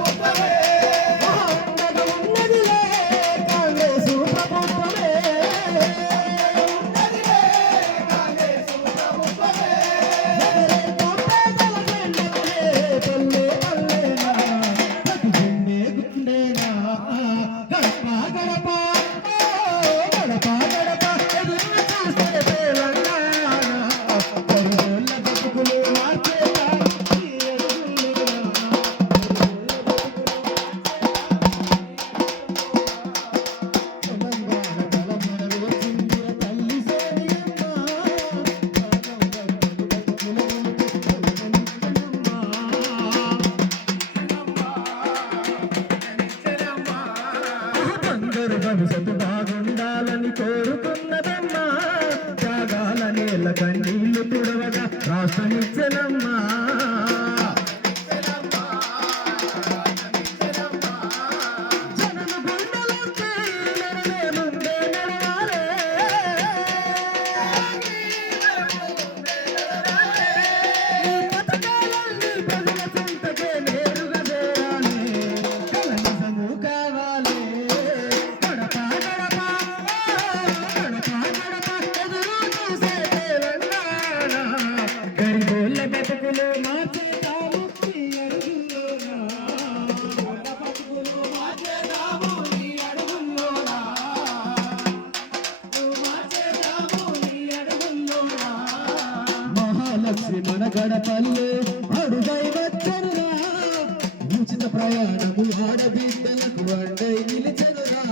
అండగా భవిష్యత్తు బాగుండాలని కోరుకున్నదమ్మా. త్యాగాల నేల కన్నీళ్ళు తుడవగా రాష్ట్రమిచ్చనమ్మా. శ్రీ మన గడపల్లే అడుగై వచ్చనురా ఉచిత ప్రయాణము ఆడబిడ్డలకు అండై నిలిచెనురా